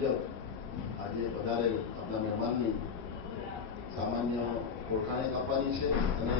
મુજબ આજે પધારેલ આપણા મહેમાનની સામાન્ય ઓળખાણ આપવાની છે અને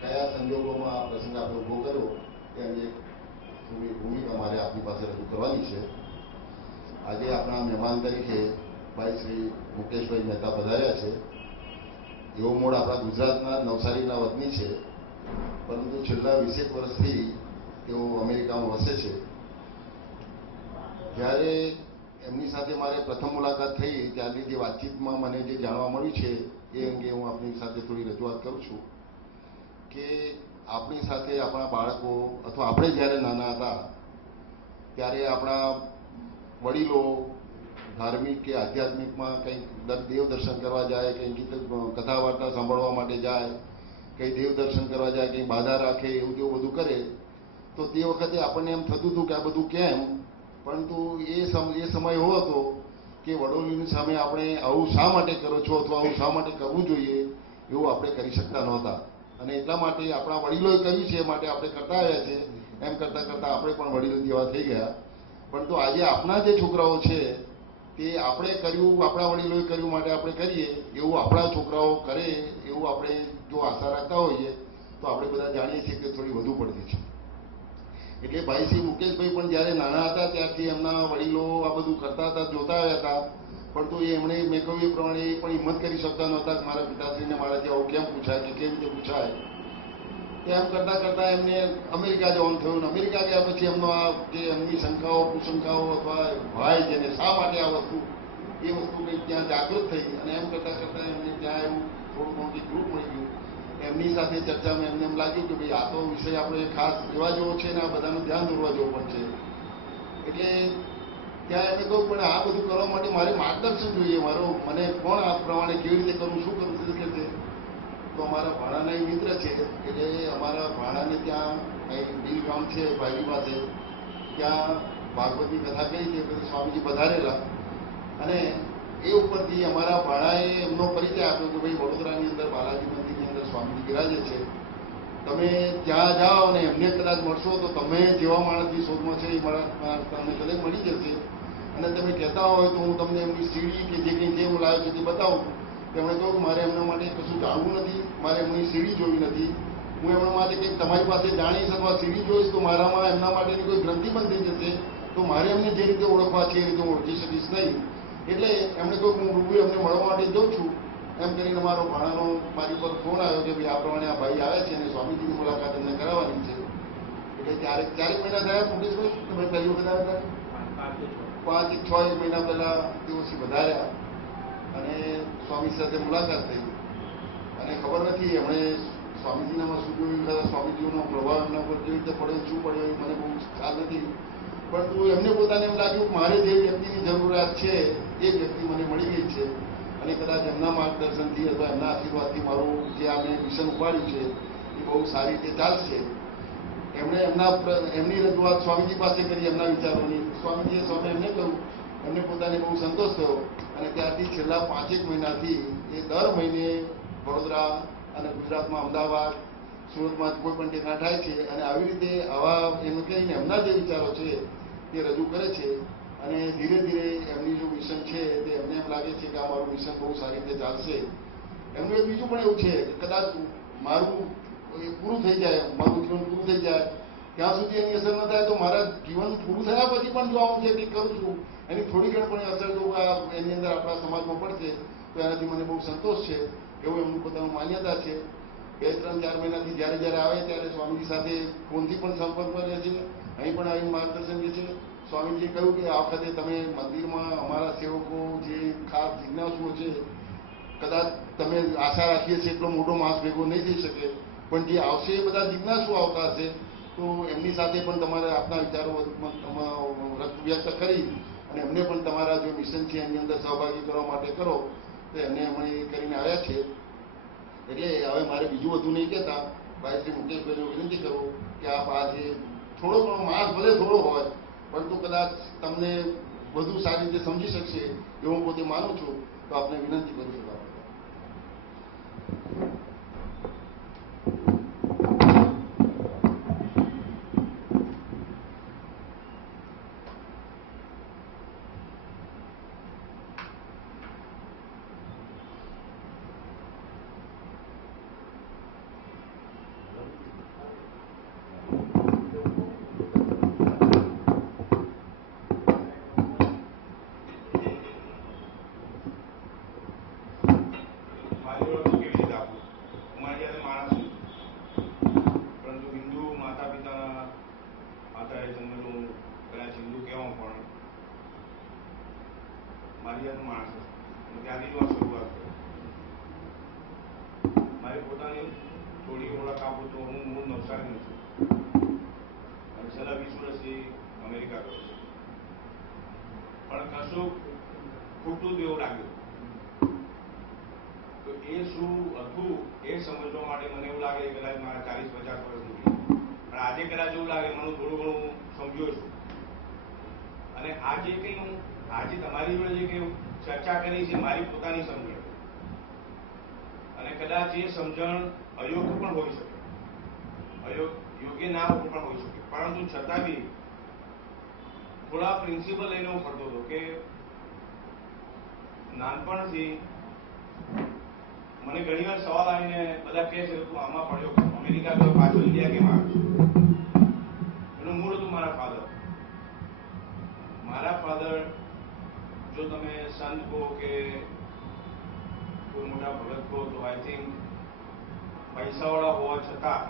કયા સંજોગોમાં આ પ્રસંગ આપણે ઊભો કર્યો તે અંગે થોડી ભૂમિકા મારે આપની પાસે રજૂ કરવાની છે. આજે આપણા મહેમાન તરીકે ભાઈ શ્રી મુકેશભાઈ મહેતા પધાર્યા છે. એવો મૂળ આપણા ગુજરાતના નવસારીના વતની છે, પરંતુ છેલ્લા 20 વર્ષથી તેઓ અમેરિકામાં વસે છે. જ્યારે એમની સાથે મારે પ્રથમ મુલાકાત થઈ ત્યારની જે વાતચીતમાં મને જે જાણવા મળ્યું છે એ અંગે હું આપની સાથે થોડી રજૂઆત કરું છું કે આપણી સાથે આપણા બાળકો અથવા આપણે જ્યારે નાના હતા ત્યારે આપણા વડીલો ધાર્મિક કે આધ્યાત્મિકમાં કંઈક દેવ દર્શન કરવા જાય, કંઈ કથા વાર્તા સાંભળવા માટે જાય, કંઈ દેવ દર્શન કરવા જાય, કંઈ બાધા રાખે, એવું તેવું બધું કરે તો તે વખતે આપણને એમ થતું હતું કે આ બધું કેમ, પરંતુ એ સમય એવો હતો કે વડીલોની સામે આપણે આવું શા માટે કરો છો અથવા આવું શા માટે કરવું જોઈએ એવું આપણે કરી શકતા નહોતા. અને એટલા માટે આપણા વડીલોએ કર્યું છે માટે આપણે કરતા આવ્યા છે. એમ કરતાં કરતાં આપણે પણ વડીલો જેવા થઈ ગયા. પરંતુ આજે આપણા જે છોકરાઓ છે તે આપણે કર્યું, આપણા વડીલોએ કર્યું માટે આપણે કરીએ એવું આપણા છોકરાઓ કરે એવું આપણે જો આશા રાખતા હોઈએ તો આપણે બધા જાણીએ છીએ કે થોડી વધુ પડતી છે. એટલે ભાઈ શ્રી મુકેશભાઈ પણ જ્યારે નાના હતા ત્યારથી એમના વડીલો આ બધું કરતા હતા, જોતા આવ્યા હતા, પરંતુ એમણે મેં કહ્યું એ પ્રમાણે એ પણ હિંમત કરી શકતા નહોતા કે મારા પિતાશ્રીને મારાથી આવું કેમ પૂછાય કે કેવી રીતે પૂછાય. એમ કરતાં કરતાં એમને અમેરિકા જવાનું થયું. અમેરિકા ગયા પછી એમનો આ જે એમની શંકાઓ કુશંકાઓ અથવા ભાઈ જેને શા માટે આ વસ્તુ એ વસ્તુ કંઈક ત્યાં જાગૃત થઈ અને એમ કરતાં કરતાં એમને ત્યાં એવું થોડું મોટી ગ્રુપ મળી ગયું. એમની સાથે ચર્ચામાં એમને એમ લાગ્યું કે ભાઈ આ તો વિષય આપણે ખાસ એવા જેવો છે ને આ બધાનું ધ્યાન દોરવા જેવો પણ છે. એટલે ત્યાં એમને કહ્યું પણ આ બધું કરવા માટે મારે માર્ગદર્શન જોઈએ, મને કોણ આ પ્રમાણે કેવી રીતે કરવું, શું કરવું કે છે. તો અમારા ભાણાના એ મિત્ર છે એટલે અમારા ભાણાને ત્યાં એક બિલ ગામ છે ભાઈની પાસે, ત્યાં ભાગવતની કથા કહી છે પછી સ્વામીજી પધારેલા અને એ ઉપરથી અમારા ભાણાએ એમનો પરિચય આપ્યો કે ભાઈ વડોદરાની અંદર બાલાજી મંદિરની અંદર સ્વામીજી બિરાજે છે, તમે ત્યાં જાઓ અને એમને કદાચ મળશો તો તમે જેવા માણસની શોધમાં છે એ માણસ તમને કદાચ મળી જશે અને તમે કહેતા હોય તો હું તમને એમની સીડી કે જે કંઈ જે હું લાવ્યો છું તે બતાવું. તેમણે કહ્યું મારે એમના માટે કશું જાણવું નથી, મારે એમની સીડી જોવી નથી, હું એમના માટે કંઈક તમારી પાસે જાણીશ અથવા સીડી જોઈશ તો મારામાં એમના માટેની કોઈ ગ્રંથિ બંધ થઈ જશે તો મારે એમને જે રીતે ઓળખવા છે એ રીતે હું ઓળખી શકીશ નહીં. એટલે એમણે કહ્યું હું રૂબરૂ એમને મળવા માટે જઉં છું. એમ કરીને મારો ભાણાનો મારી પર ફોન આવ્યો કે ભાઈ આ પ્રમાણે આ ભાઈ આવે છે અને સ્વામીજીની મુલાકાત એમને કરાવવાની છે. એટલે ચારેક મહિના થયા મુકેશભાઈ, તમે પહેલી વખત આવ્યા હતા 5-6 મહિના પહેલા તેઓ વધાર્યા અને સ્વામી સાથે મુલાકાત થઈ અને ખબર નથી એમણે સ્વામીજીનામાં શું જોયું, સ્વામીજીનો પ્રભાવ એમના પર કેવી રીતે પડ્યો, શું પડ્યો એ મને બહુ ખ્યાલ નથી. પરંતુ એમને પોતાને એમ લાગ્યું કે મારે જે વ્યક્તિની જરૂરિયાત છે એ વ્યક્તિ મને મળી ગઈ છે અને કદાચ એમના માર્ગદર્શનથી અથવા એમના આશીર્વાદથી મારું જે આ મેં મિશન ઉપાડ્યું છે એ બહુ સારી રીતે ચાલશે. એમણે એમની રજૂઆત સ્વામીજી પાસે કરી એમના વિચારોની. સ્વામીજીએ સ્વામી એમને કહ્યું, એમને પોતાને બહુ સંતોષ થયો અને ત્યારથી છેલ્લા 5 મહિનાથી એ દર મહિને વડોદરા અને ગુજરાતમાં અમદાવાદ સુરતમાં કોઈ પણ ટેકા થાય છે અને આવી રીતે આવા એમ કહીને એમના જે વિચારો છે તે રજૂ કરે છે અને ધીરે ધીરે એમની જો મિશન છે તે એમને એમ લાગે છે કે આ મારું મિશન બહુ સારી રીતે ચાલશે. એમનું એક બીજું પણ એવું છે કે કદાચ મારું પૂરું થઈ જાય, મારું જીવન પૂરું થઈ જાય ત્યાં સુધી એની અસર ન થાય તો મારા જીવન પૂરું થયા પછી પણ જો હું જે કંઈક કરું છું એની થોડી ઘણી પણ અસર જો એની અંદર આપણા સમાજમાં પડશે તો એનાથી મને બહુ સંતોષ છે એવું એમનું પોતાનું માન્યતા છે. 2-3-4 મહિનાથી જ્યારે જ્યારે આવે ત્યારે સ્વામીજી સાથે ફોનથી પણ સંપર્કમાં રહે છે, અહીં પણ આવીને માર્ગદર્શન દે છે. સ્વામીજીએ કહ્યું કે આ વખતે તમે મંદિરમાં અમારા સેવકો જે ખાસ જિજ્ઞાસુઓ છે કદાચ તમે આશા રાખીએ છીએ એટલો મોટો માસ ભેગો નહીં થઈ શકે પણ જે આવશે એ બધા જિજ્ઞાસુ આવતા હશે તો એમની સાથે પણ તમારે આપના વિચારો વ્યક્ત કરી અને એમને પણ તમારા જે મિશન છે એની અંદર સહભાગી કરવા માટે કરો તો એમને અમે કરીને આવ્યા છે. એટલે હવે મારે બીજું વધુ નહીં કહેતા ભાઈ શ્રી મુકેશભાઈને વિનંતી કરું કે આપ આજે થોડો ઘણો માસ ભલે થોડો હોય પરંતુ કદાચ તમને વધુ સારી રીતે સમજી શકશે એવું હું પોતે માનું છું તો આપને વિનંતી કરું છું. પોતાની થોડી ઓળખ આપું તો હું મૂળ નવસારીનો છું અને છેલ્લા 20 વર્ષથી અમેરિકા ગયો છું. પણ કશું ખોટું એવું લાગ્યું. તો એ શું હતું એ સમજવા માટે મને એવું લાગે કે કદાચ મારા 40-50 વર્ષ નીકળી. પણ આજે કદાચ એવું લાગે મને થોડું ઘણું સમજ્યો છું. અને આજે કંઈ હું આજે તમારી જોડે જે કંઈ ચર્ચા કરી છે મારી પોતાની સમજણ, અને કદાચ એ સમજણ અયોગ્ય પણ હોઈ શકે, યોગ્ય ના પણ હોઈ શકે, પરંતુ છતાં બી થોડા પ્રિન્સિપલ લઈને હું ફરતો હતો કે નાનપણથી મને ઘણી વાર સવાલ આવીને બધા કહે છે તું આમાં પડ્યો અમેરિકા ગયો પાછો ઇન્ડિયા કેમ આવ્યો? એનું મૂળ હતું મારા ફાધર. મારા ફાધર જો તમે સંત કહો કે કોઈ મોટા ભગત કહો તો આઈ થિંક પૈસાવાળા હોવા છતાં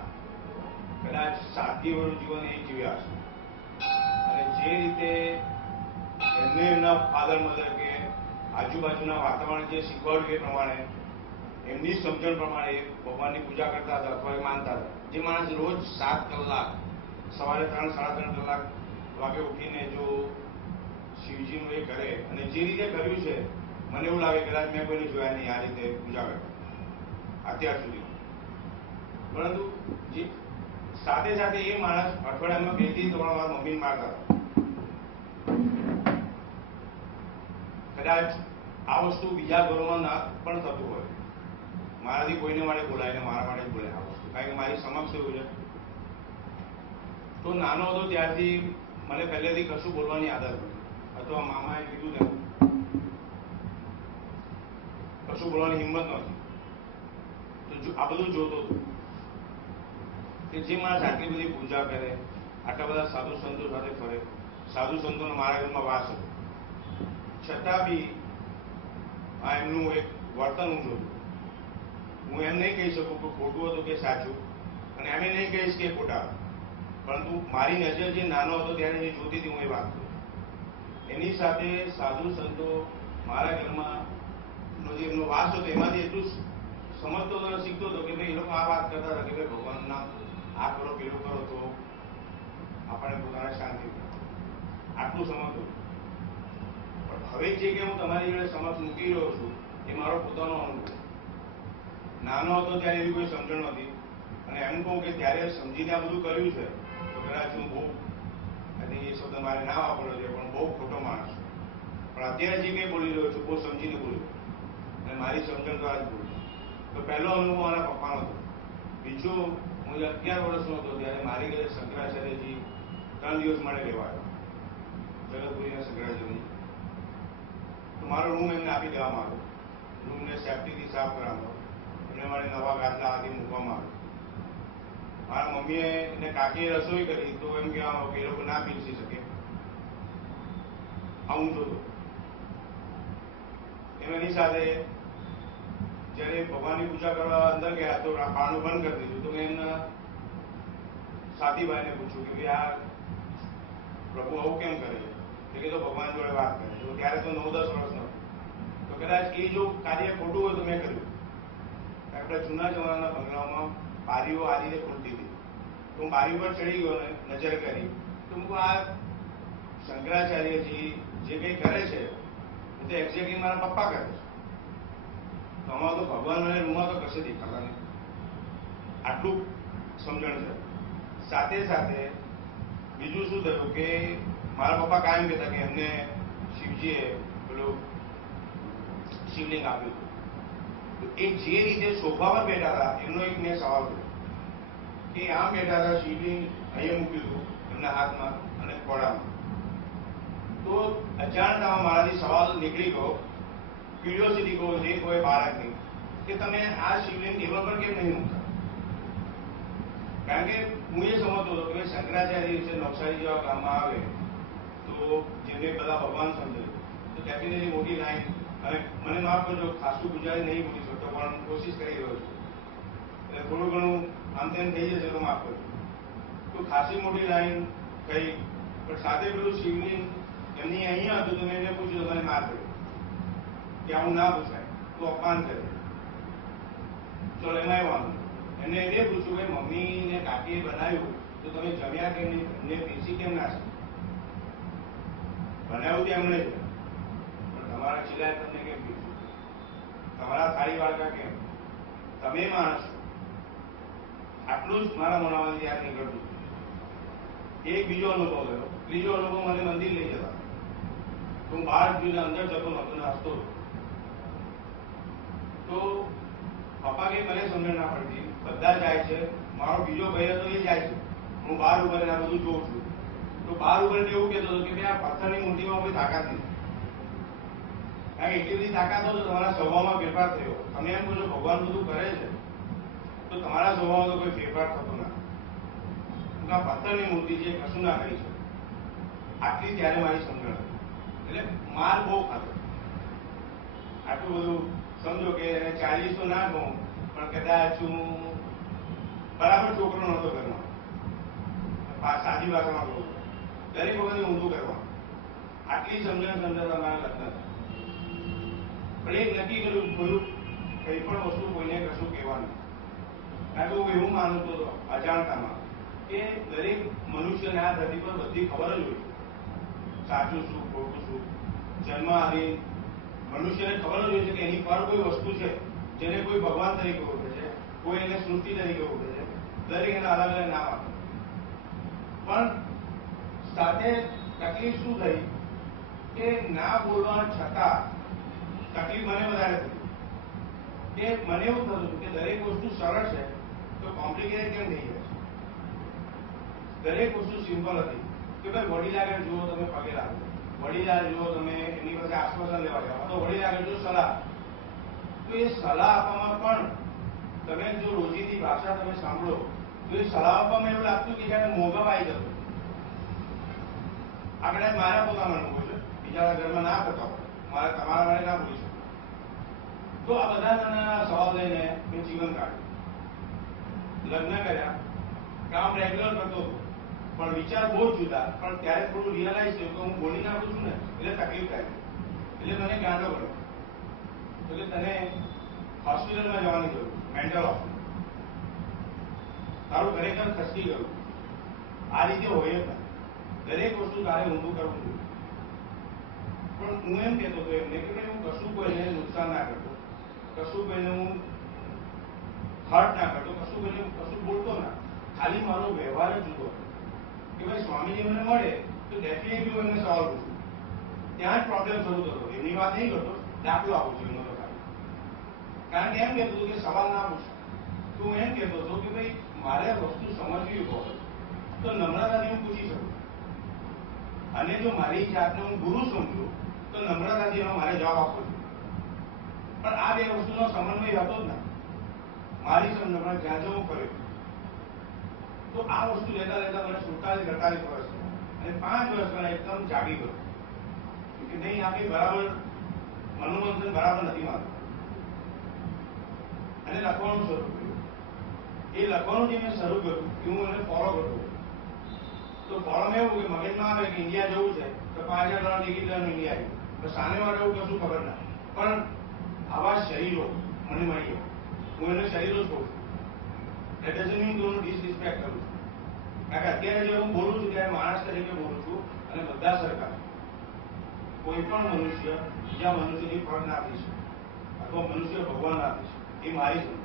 કદાચ સાદગીવાળું જીવન એ જીવ્યા છે. અને જે રીતે એમને એમના ફાધર મધર કે આજુબાજુના વાતાવરણ જે શીખવાડ્યું એ પ્રમાણે એમની સમજણ પ્રમાણે ભગવાનની પૂજા કરતા હતા અથવા એ માનતા હતા. જે માણસ રોજ 7 કલાક સવારે 3-3.5 કલાક વાગે ઉઠીને જો શિવજીનું એ કરે અને જે રીતે કર્યું છે મને એવું લાગે કદાચ મેં કોઈને જોયા નહીં આ રીતે પૂજા કરતા અત્યાર સુધી. પરંતુ જે સાથે સાથે એ માણસ અઠવાડિયામાં 2 થી 3 વાર મમ્મીને મારતા હતા. કદાચ આ વસ્તુ બીજા ઘરોમાં ના પણ થતું હોય. મારાથી કોઈને માટે બોલાય ને મારા માટે જ બોલાય આ વસ્તુ, કારણ કે મારી સમક્ષ એવું છે. તો નાનો હતો ત્યારથી મને પહેલેથી કશું બોલવાની આદત હતી, અથવા મામાએ કીધું તેમ કશું બોલવાની હિંમત નહોતી. તો આ બધું જોતો હતો કે જે માણસ આટલી બધી પૂજા કરે, આટલા બધા સાધુ સંતો સાથે ફરે, સાધુ સંતોનો મારા ઘરમાં વાસ હતો, છતાં બી આ એમનું એક વર્તન હું જોતું. હું એમ નહીં કહી શકું કે ખોટું હતું કે સાચું, અને એમ નહીં કહીશ કે ખોટા, પરંતુ મારી નજર જે નાનો હતો ત્યારે જે જોતી હતી હું એ વાત કરું. એની સાથે સાધુ સંતો મારા ઘરમાં જે એમનો વાસ હતો એમાંથી એટલું સમજતો હતો, શીખતો હતો કે ભાઈ એ લોકો આ વાત કરતા હતા કે ભાઈ ભગવાનના આ કરો પેલો કરો તો આપણે પોતાને શાંતિ મળે, આટલું સમજતો. પણ હવે જે કે હું તમારી જોડે સમક્ષ મૂકી રહ્યો છું એ મારો પોતાનો અનુભવ. નાનો હતો ત્યારે એવી કોઈ સમજણ નથી, અને એમ કહું કે ત્યારે સમજીને આ બધું કર્યું છે તો કદાચ હું બહુ એ શબ્દ મારે ના વાપરવો છે પણ બહુ ખોટો માણસ છું. પણ અત્યારે જે કંઈ બોલી રહ્યો છું બહુ સમજીને બોલ્યો, અને મારી સમજણ દ્વારા જ બોલું. તો પહેલો અનુભવ મારા પપ્પાનો હતો. બીજો હું 11 વર્ષનો હતો ત્યારે મારી ઘરે શંકરાચાર્યજી 3 દિવસ માટે રહેવા આવ્યા, જગતપુરીના શંકરાચાર્યજી. તો મારો રૂમ એમને આપી દેવામાં આવ્યો, રૂમને સેફ્ટીથી સાફ કરાવવાનો, એમને મારે નવા ગાદલા આદિ મૂકવામાં આવ્યો. મારા મમ્મીએ એને કાકીએ રસોઈ કરી તો એમ કહેવામાં કે એ લોકો ના પીરસી શકે, આવું જોતો. એમની સાથે જયારે ભગવાનની પૂજા કરવા અંદર ગયા તો બારણું બંધ કરી દીધું. તો મેં એમના સાથીભાઈને પૂછ્યું કે ભાઈ આ પ્રભુ આવું કેમ કરે છે? એ કીધું ભગવાન જોડે વાત કરે. તો ત્યારે તો 9-10 વર્ષનો. તો કદાચ એ જો કાર્ય ખોટું હોય તો મેં કર્યું. આપણે જૂના જમાનાના બંગલાઓમાં બારીઓ આ રીતે ખુલતી હતી. તો હું બારી પર ચડી ગયો અને નજર કરી તો હું આ શંકરાચાર્યજી જે કંઈ કરે છે એ તો એક્ઝેક્ટલી મારા પપ્પા કરે છે. તો આમાં તો ભગવાન અને રૂમાં તો કશે દેખાતા નહીં. આટલું સમજણ છે. સાથે સાથે બીજું શું થયું કે મારા પપ્પા કાયમ કહેતા કે એમને શિવજીએ પેલું શિવલિંગ આપ્યું હતું. તો એ જે રીતે સોફા પર બેઠા હતા એમનો એક મેં સવાલ કર્યો કે આમ બેઠા હતા, શિવલિંગ અહીંયા મૂક્યું હતું એમના હાથમાં અને ખોળામાં. તો અજાણતામાં મારાથી સવાલ નીકળી ગયો, ક્યુરિયોસિટી કહો જે કોઈ બાળકની, કે તમે આ શિવલિંગ ટેબલ પર કેમ નહીં મૂકતા? કારણ કે હું એ સમજતો હતો કે શંકરાચાર્ય છે નવસારી જેવા ગામમાં આવે તો જેને બધા ભગવાન સમજે તો ડેફિનેટલી મોટી લાઈન, અને મને માફ કરજો ખાસું ગુજરાતી નહીં બોલી શકતો પણ કોશિશ કરી રહ્યો છું, એટલે થોડું ઘણું આમ તેમ થઈ જશે તો માફ કરજો. તો ખાસી મોટી લાઈન કઈ, પણ સાથે પેલું શિવલિંગ એમની અહીંયા હતું તો મેં એને પૂછ્યું મને ના કર્યું કે આવું ના પૂછાય, તું અપમાન કરે. ચલો એમાં વાંધો એને એ પૂછ્યું કે મમ્મી ને કાકીએ બનાવ્યું તો તમે જમ્યા કેમ નહીં, એમને પીસી કેમ ના છે? બનાવ્યું તો એમણે જ, પણ તમારા સિવાય તમને કેમ પીછું? તમારા થાળી વાળકા કેમ? તમે માણસ આટલું જ મારા મોઢામાંથી યાદ નીકળતું. એક બીજો અનુભવ ગયો. ત્રીજો અનુભવ મને મંદિર લઈ જતા. હું બહાર જોઈને અંદર જતો નહોતો ને હસતો હતો. તો પપ્પા કે મને સમજણ ના પડતી, બધા જાય છે, મારો બીજો ભાઈ હતો એ જાય છે, હું બહાર ઉભા રહીને આ બધું જોઉં છું. તો બહાર ઉભા રહીને એવું કહેતો હતો કે આ પથ્થરની મૂર્તિમાં કોઈ તાકાત નથી. કારણ કે એટલી બધી તાકાત હોય તો તમારા સ્વભાવમાં ફેરફાર થયો. તમે એમ કહો છો ભગવાન બધું કરે છે, તો તમારા સ્વભાવમાં તો કોઈ ફેરફાર થતો ના. પથ્થરની મૂર્તિ છે, કશું ના કરી છે. આટલી ત્યારે મારી સમજણ હતી. એટલે માર બહુ ખાતો. આટલું બધું સમજો કે 40 તો ના કહું, પણ કદાચ હું બરાબર છોકરો નહોતો ઘરમાં. સાદી ભાષામાં કહું, દરેક વખતે ઊંધું કરવાનું. આટલી સમજણ તમારા લગ્ન. પણ એક નક્કી કર્યું, કોઈનું કઈ પણ વસ્તુ કોઈને કશું કહેવાનું. કારણ કે હું એવું માનું તો અજાણતામાં કે દરેક મનુષ્યને આ ધરતી પર બધી ખબર જ હોય. સાચું શું, ખોટું શું. જન્મ આવી મનુષ્યને ખબર જ હોય છે કે એની પર કોઈ વસ્તુ છે જેને કોઈ ભગવાન તરીકે ઓળખે છે, કોઈ એને સૃષ્ટિ તરીકે ઓળખે છે. દરેક એના અલગ અલગ નામ આપે. પણ સાથે તકલીફ શું થઈ કે ના બોલવા છતાં તકલીફ મને વધારે થઈ. કે મને એવું થતું હતું કે દરેક વસ્તુ સરળ છે તો કોમ્પ્લિકેટેડ કેમ થઈ જાય? દરેક વસ્તુ સિમ્પલ હતી કે ભાઈ વડીલ આગળ જુઓ, તમે પગે લાગો. વડીલ આગળ જુઓ, તમે એની પાસે આશ્વાસન લેવા જાઓ. તો વડીલ આગળ જુઓ સલાહ. તો એ સલાહ આપવામાં પણ તમે જો રોજીની ભાષા તમે સાંભળો તો એ સલાહ આપવામાં એવું લાગતું કે જાણે મોગમ આવી જતો. આપણે મારા પોતાના અનુભવ છે, બીજાના ઘરમાં ના થતા હોય, તમારા માટે ના બોલી શકો. તો આ બધા નાના સવાલ લઈને મેં જીવન કાઢ્યું. લગ્ન કર્યા, કામ રેગ્યુલર કરતો હતો, પણ વિચાર બહુ જ જુદા. પણ ત્યારે થોડું રિયલાઇઝ થયું કે હું બોલી નાખું છું ને એટલે તકલીફ થાય. એટલે મને ગાંડો ગયો. એટલે તને હોસ્પિટલમાં જવાની જરૂર, મેન્ટલ હોસ્પિટલ. તારું ખરેખર ખસકી ગયું. આ રીતે હોય જ ના. દરેક વસ્તુ તારે ઊંધું કરવું જોઈએ. પણ હું એમ કહેતો હતો એમને કે હું કશું કોઈને નુકસાન ના કરતો, કશું કોઈને હું હર્ટ ના કરતો, કશું કોઈને કશું બોલતો ના. ખાલી મારો વ્યવહાર જ જુદો હતો. કે ભાઈ સ્વામીજી મને મળે તો ડેફિનેટલી હું એમને સવાલ પૂછું. ત્યાં જ પ્રોબ્લેમ શરૂ થતો. એમની વાત નહીં કરતો, દાખલો આપું છું એમનો તો ખાલી. કારણ કે એમ કહેતો હતો કે સવાલ ના પૂછ. તો હું એમ કહેતો હતો કે ભાઈ મારે વસ્તુ સમજવી હોય તો નમ્રતાથી હું પૂછી શકું. અને જો મારી જાતને હું ગુરુ સમજું તો નમ્રતાથી એનો મારે જવાબ આપવો જોઈએ. પણ આ બે વસ્તુનો સમન્વય હતો જ ના. મારી સમજણ જ્યાં હું કર્યો તો આ વસ્તુ લેતા લેતા મને 47-48 વર્ષ અને 5 વર્ષમાં એકદમ જાગી ગયો કે નહીં, આ કઈ બરાબર મનોમંથન બરાબર નથી મારું. અને લખવાનું શરૂ કર્યું. એ લખવાનું જે મેં શરૂ કર્યું એ હું એને ફોલો કરતો. તો ફોર્મ એવું કે મગજમાં આવે કે ઇન્ડિયા જવું છે તો 5000 ટિકિટ લઈને ઇન્ડિયા આવ્યું. તો સામે વાળા એવું કશું ખબર ના. પણ આવા શરીરો મને મળી ગયા. હું એને શરીરો જ કહું છું. દેટ ડઝન્ટ મીન કે હું ડિસરિસ્પેક્ટ કરું છું. કારણ કે અત્યારે જે હું બોલું છું ત્યારે માણસ તરીકે બોલું છું અને બધા સરકાર. કોઈ પણ મનુષ્ય બીજા મનુષ્યની ફળ ના આપી શકે અથવા મનુષ્ય ભગવાન ના આપી શકે. એ મારી સમજ.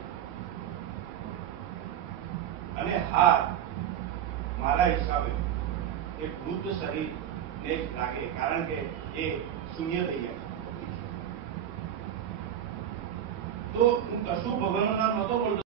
અને હાર મારા હિસાબે એક વૃદ્ધ શરીરને જ લાગે, કારણ કે એ શૂન્ય થઈ જાય. તો હું કશું ભગવાનનું નામ નહોતો બોલતો.